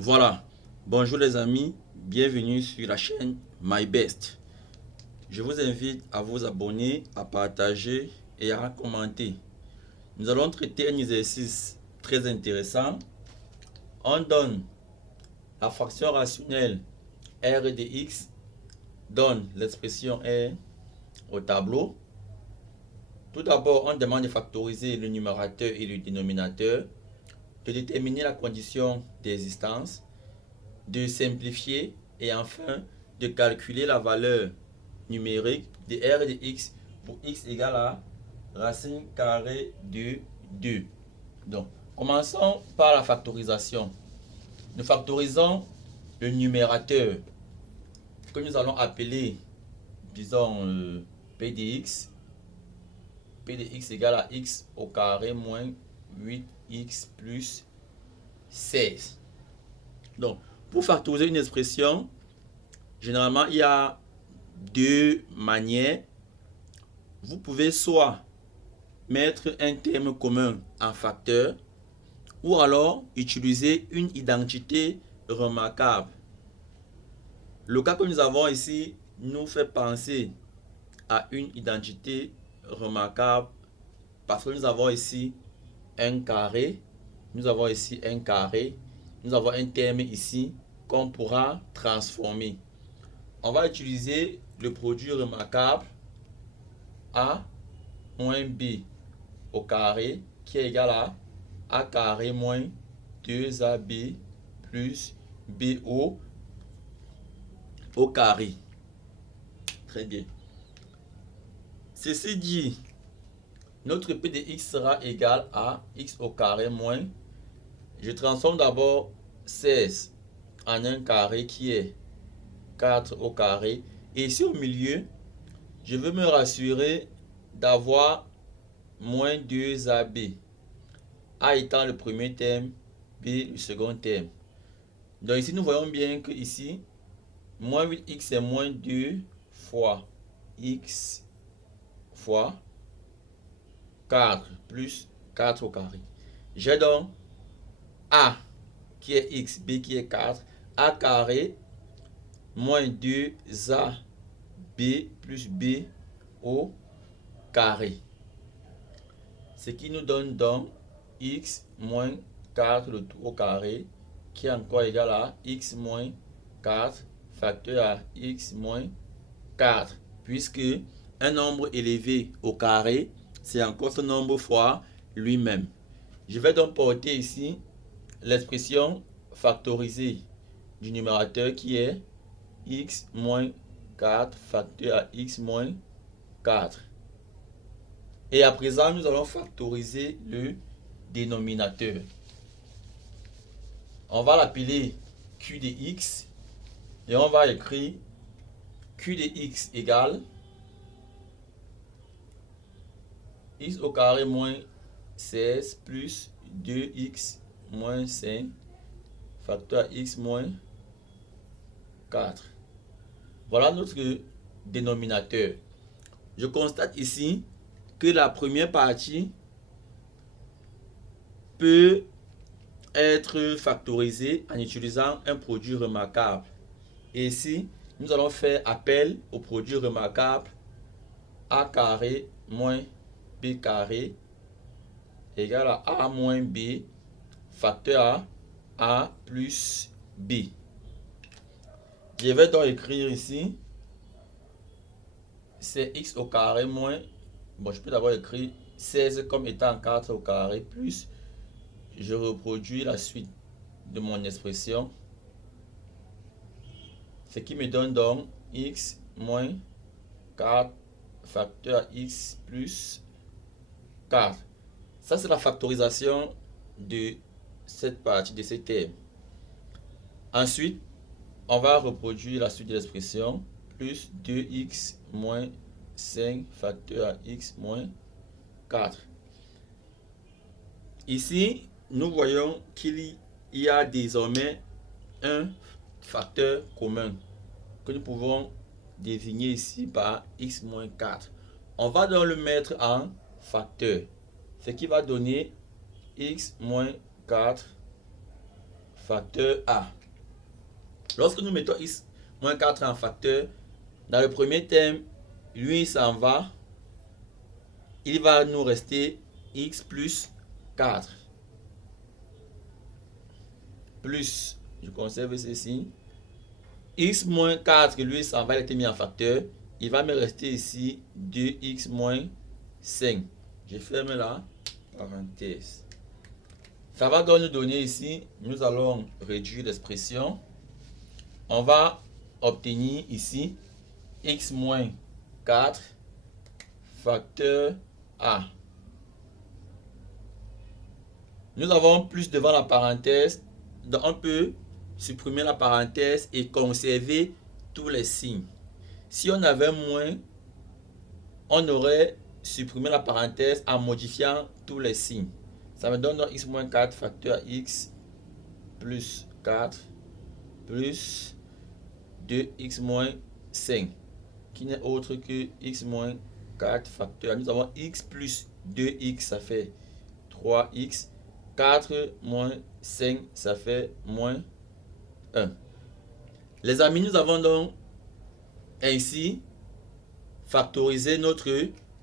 Voilà, bonjour les amis, bienvenue sur la chaîne MyBest. Je vous invite à vous abonner, à partager et à commenter. Nous allons traiter un exercice très intéressant. On donne la fraction rationnelle r de x, donne l'expression r au tableau. Tout d'abord, on demande de factoriser le numérateur et le dénominateur, de déterminer la condition d'existence, de simplifier et enfin de calculer la valeur numérique de r de x pour x égale à racine carrée de 2. Donc, commençons par la factorisation. Nous factorisons le numérateur que nous allons appeler, disons, p de x. P de x égale à x au carré moins 8x plus 16. Donc, pour factoriser une expression, généralement, il y a deux manières. Vous pouvez soit mettre un terme commun en facteur ou alors utiliser une identité remarquable. Le cas que nous avons ici nous fait penser à une identité remarquable parce que nous avons ici un carré, nous avons ici un carré, nous avons un terme ici qu'on pourra transformer. On va utiliser le produit remarquable a moins b au carré qui est égal à a carré moins 2ab plus b au carré. Très bien. Ceci dit, notre p de x sera égal à x au carré moins, je transforme d'abord 16 en un carré qui est 4 au carré. Et ici au milieu, je veux me rassurer d'avoir moins 2ab. A étant le premier terme, B le second terme. Donc ici, nous voyons bien que ici, moins 8x c'est moins 2 fois x fois 4 plus 4 au carré. J'ai donc A qui est x, B qui est 4, A carré moins 2ab plus B au carré. Ce qui nous donne donc x moins 4 le tout au carré qui est encore égal à x moins 4 facteur à x moins 4 puisque un nombre élevé au carré c'est encore ce nombre fois lui-même. Je vais donc porter ici l'expression factorisée du numérateur qui est x moins 4 facteur à x moins 4. Et à présent, nous allons factoriser le dénominateur. On va l'appeler q de x et on va écrire q de x égale x au carré moins 16 plus 2x moins 5 facteur à x moins 4. Voilà notre dénominateur. Je constate ici que la première partie peut être factorisée en utilisant un produit remarquable. Et ici, nous allons faire appel au produit remarquable a carré moins b carré égale à a moins b facteur à a plus b. Je vais donc écrire ici, c'est x au carré moins, bon je peux d'abord écrire 16 comme étant 4 au carré plus, je reproduis la suite de mon expression, ce qui me donne donc x moins 4 facteur à x plus 4. Ça c'est la factorisation de cette partie de ces termes. Ensuite, on va reproduire la suite de l'expression, plus 2x moins 5 facteur à x moins 4. Ici, nous voyons qu'il y a désormais un facteur commun que nous pouvons désigner ici par x moins 4. On va donc le mettre en facteur, ce qui va donner x moins 4 facteur A. Lorsque nous mettons x moins 4 en facteur, dans le premier terme, lui s'en va. Il va nous rester x plus 4. Plus, je conserve ceci. X moins 4, lui s'en va, il a été mis en facteur. Il va me rester ici 2x moins 5. Je ferme la parenthèse. Ça va donc nous donner ici, nous allons réduire l'expression. On va obtenir ici x moins 4 facteur A. Nous avons plus devant la parenthèse, donc on peut supprimer la parenthèse et conserver tous les signes. Si on avait moins, on aurait supprimé la parenthèse en modifiant tous les signes. Ça me donne donc x moins 4 facteur x plus 4 plus 2x moins 5, qui n'est autre que x moins 4 facteur. Nous avons x plus 2x, ça fait 3x. 4 moins 5, ça fait moins 1. Les amis, nous avons donc ainsi factorisé notre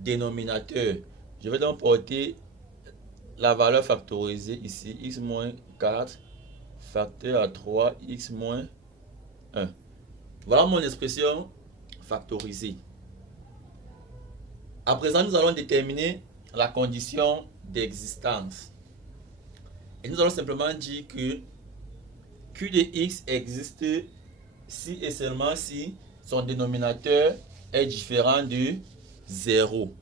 dénominateur. Je vais donc porter la valeur factorisée ici, x moins 4 facteur à 3, x moins 1. Voilà mon expression factorisée. À présent, nous allons déterminer la condition d'existence. Et nous allons simplement dire que q de x existe si et seulement si son dénominateur est différent de 0.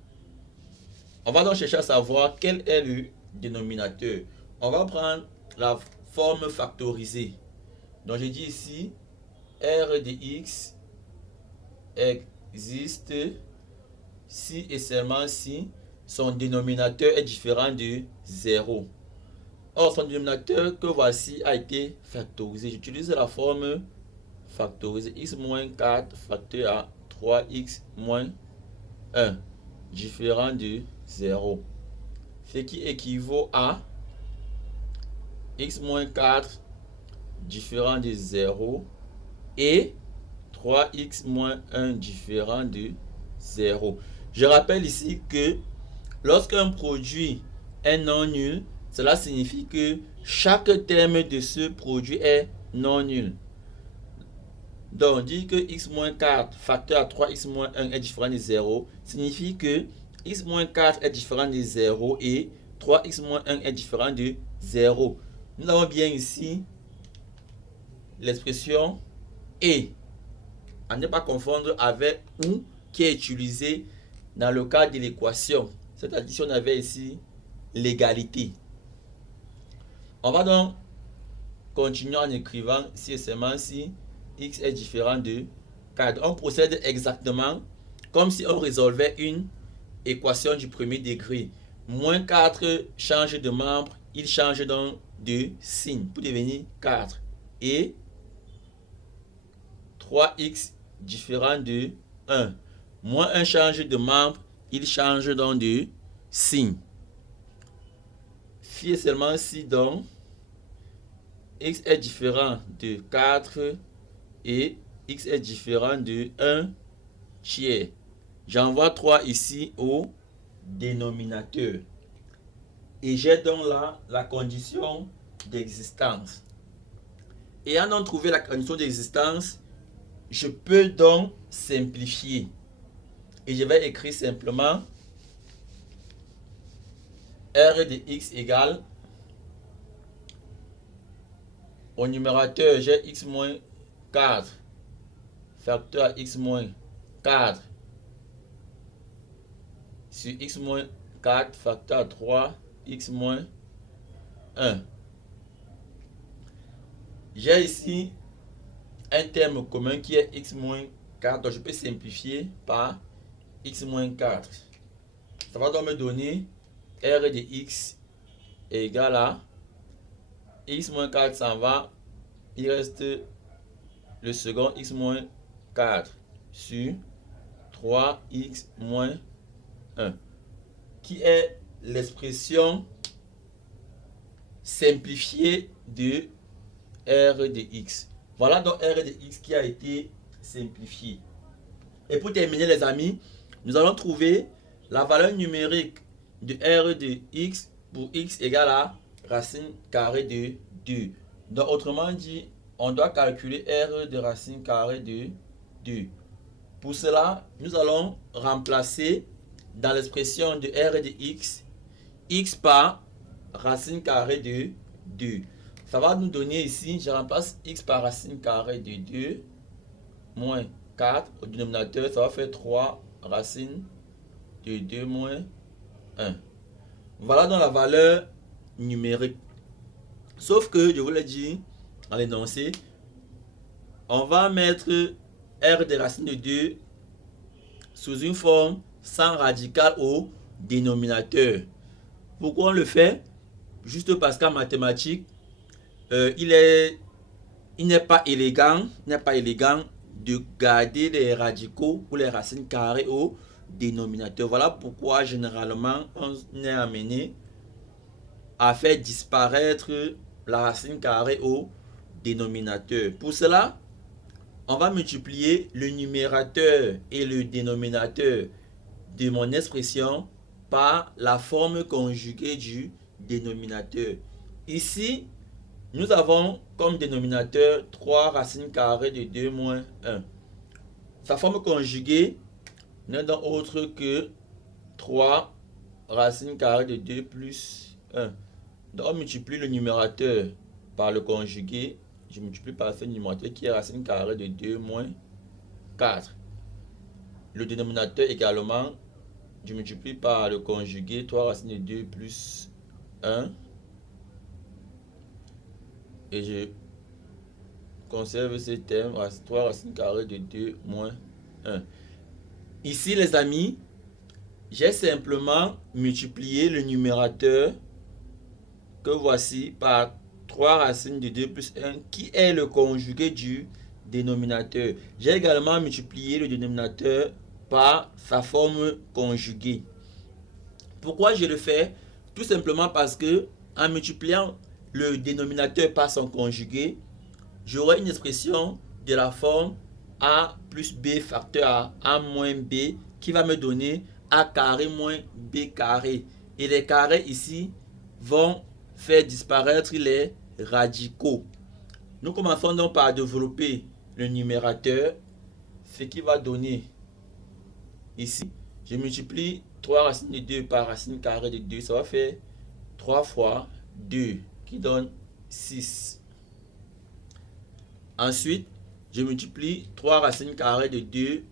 On va donc chercher à savoir quel est le dénominateur. On va prendre la forme factorisée. Donc je dis ici r de x existe si et seulement si son dénominateur est différent de 0. Or, son dénominateur que voici a été factorisé. J'utilise la forme factorisée x moins 4 facteur à 3x moins 1 différent de 0. Ce qui équivaut à x moins 4 différent de 0 et 3x moins 1 différent de 0. Je rappelle ici que lorsqu'un produit est non nul, cela signifie que chaque terme de ce produit est non nul. Donc, dire que x moins 4 facteur à 3x moins 1 est différent de 0 signifie que x moins 4 est différent de 0 et 3x moins 1 est différent de 0. Nous avons bien ici l'expression et, à ne pas confondre avec ou qui est utilisé dans le cas de l'équation. C'est-à-dire si on avait ici l'égalité. On va donc continuer en écrivant si et seulement si x est différent de 4. On procède exactement comme si on résolvait une équation du premier degré. Moins 4 change de membre, il change donc de signe pour devenir 4. Et 3x différent de 1. Moins 1 change de membre, il change donc de signe. Si et seulement si donc x est différent de 4 et x est différent de 1 tiers. J'envoie 3 ici au dénominateur. Et j'ai donc là la condition d'existence. Ayant donc trouvé la condition d'existence, je peux donc simplifier. Et je vais écrire simplement r de x égale, au numérateur j'ai x moins 4 facteur à x moins 4 sur x moins 4 facteur à 3 x moins 1. J'ai ici un terme commun qui est x moins 4, donc je peux simplifier par x moins 4. Ça va donc me donner r de x est égal à x moins 4 s'en va, il reste le second x moins 4 sur 3x moins 1, qui est l'expression simplifiée de R de x. Voilà donc R de x qui a été simplifié. Et pour terminer les amis, nous allons trouver la valeur numérique de R de x pour x égale à racine carrée de 2. Donc autrement dit, on doit calculer R de racine carrée de 2. Pour cela, nous allons remplacer dans l'expression de R de x par racine carrée de 2. Ça va nous donner ici, je remplace x par racine carrée de 2 moins 4 au dénominateur, ça va faire 3 racine de 2 moins 1. Voilà donc la valeur numérique. Sauf que, je vous l'ai dit à l'énoncé, on va mettre R de racine de 2 sous une forme sans radical au dénominateur. Pourquoi on le fait? Juste parce qu'en mathématiques, il n'est pas élégant de garder les radicaux ou les racines carrées au dénominateur. Voilà pourquoi généralement on est amené à faire disparaître la racine carrée au dénominateur. Pour cela, on va multiplier le numérateur et le dénominateur de mon expression par la forme conjuguée du dénominateur. Ici, nous avons comme dénominateur 3 racines carrées de 2 moins 1. Sa forme conjuguée n'est donc autre que 3 racines carrées de 2 plus 1. Donc on multiplie le numérateur par le conjugué. Je multiplie par ce numérateur qui est racine carrée de 2 moins 4. Le dénominateur également, je multiplie par le conjugué 3 racines de 2 plus 1. Et je conserve ce terme, 3 racines carrées de 2 moins 1. Ici les amis, j'ai simplement multiplié le numérateur que voici par 3 racines de 2 plus 1 qui est le conjugué du dénominateur. J'ai également multiplié le dénominateur par sa forme conjuguée. Pourquoi je le fais? Tout simplement parce que en multipliant le dénominateur par son conjugué, j'aurai une expression de la forme a plus b facteur a moins b qui va me donner a carré moins b carré. Et les carrés ici vont faire disparaître les radicaux. Nous commençons donc par développer le numérateur, ce qui va donner ici, je multiplie 3 racines de 2 par racine carrée de 2, ça va faire 3 fois 2 qui donne 6. Ensuite, je multiplie 3 racines carrées de 2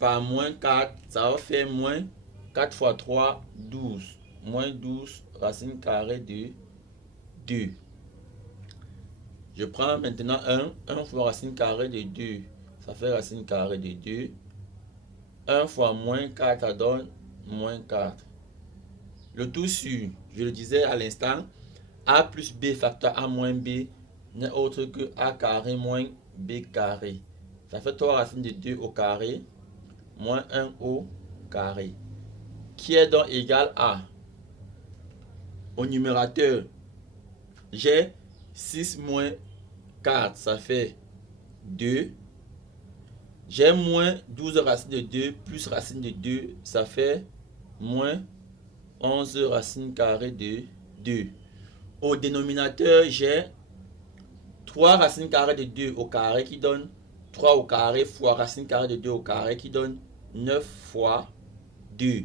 par moins 4, ça va faire moins 4 fois 3, 12. Moins 12 racines carrées de 2. Je prends maintenant 1 fois racine carrée de 2, ça fait racine carrée de 2. 1 fois moins 4, ça donne moins 4. Le tout sur, je le disais à l'instant, a plus b facteur a moins b n'est autre que a carré moins b carré. Ça fait 3 racines de 2 au carré moins 1 au carré, qui est donc égal à, au numérateur, j'ai 6 moins 4, ça fait 2. J'ai moins 12 racines de 2 plus racine de 2, ça fait moins 11 racines carrées de 2. Au dénominateur, j'ai 3 racines carrées de 2 au carré qui donne 3 au carré fois racine carrée de 2 au carré qui donne 9 fois 2.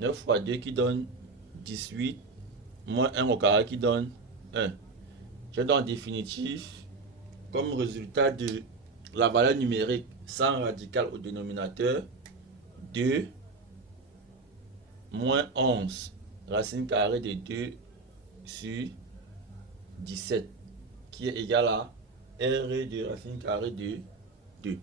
9 fois 2 qui donne 18, moins 1 au carré qui donne 1. J'ai donc en définitif, comme résultat de la valeur numérique sans radical au dénominateur, 2 moins 11 racine carrée de 2 sur 17 qui est égal à R de racine carrée de 2.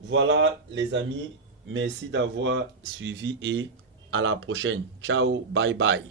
Voilà les amis, merci d'avoir suivi et à la prochaine. Ciao, bye bye.